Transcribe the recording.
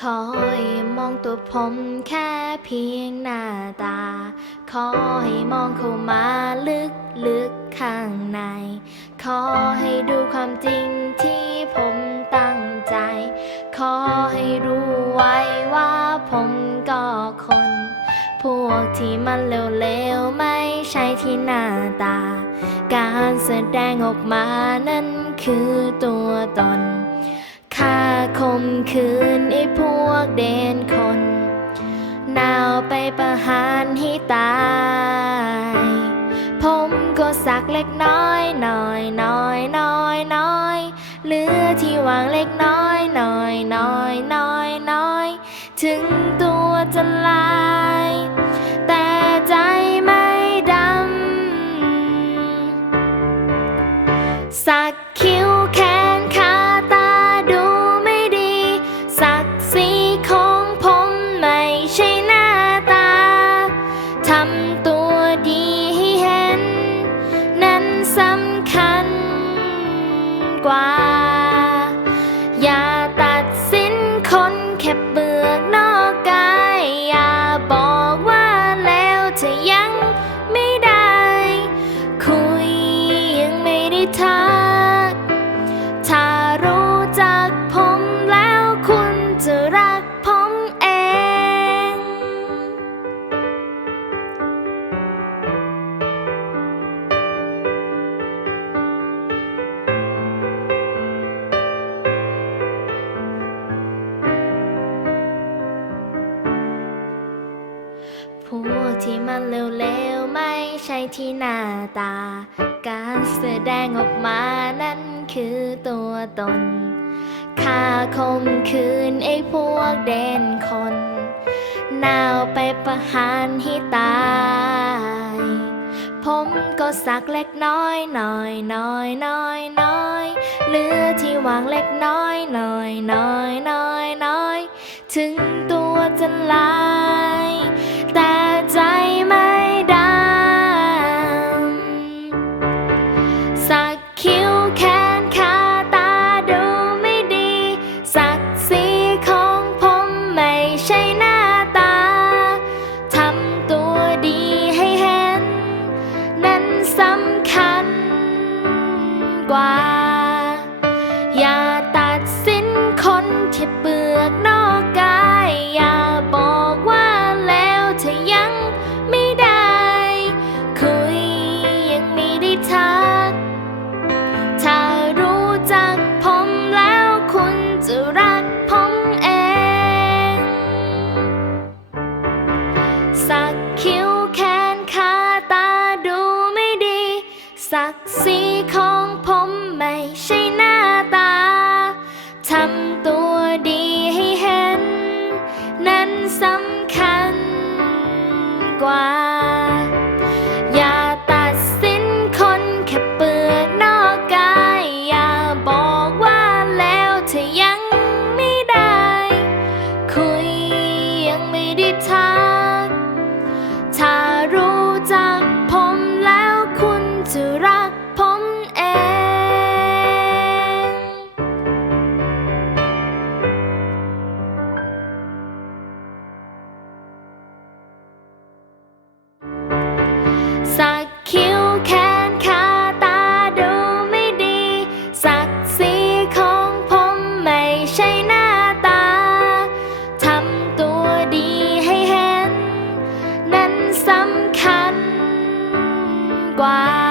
ขอให้มองตัวผมแค่เพียงหน้าตา ขอให้มองเข้ามาลึกลึกๆข้างใน ขอให้ดูความจริงที่ผมตั้งใจ ขอให้รู้ไว้ว่าผมก็คน พวกที่มันเลวๆไม่ใช่ที่หน้าตา การแสดงออกมานั่นคือตัวตน คมคืนไอ้พวกเดนคนนาวไปประหารให้ตาย ผมก็สักเล็กน้อยน้อยน้อยน้อยน้อยเหลือที่วางเล็กน้อยน้อยน้อยน้อยน้อยถึงตัวจะลาย แต่ใจไม่ดำสัก ก ที่มันเลวๆ ไม่ใช่ที่หน้าตา การแสดงออกมานั่นคือตัวตนค่าคมคืนไอ้พวกเด่นคนนาวไปประหารให้ตายผมก็สักเล็กน้อยน้อยน้อยน้อยน้อยเหลือที่วางเล็กน้อยน้อยน้อยน้อยน้อยถึงตัวจะลายแต่ ใ qua.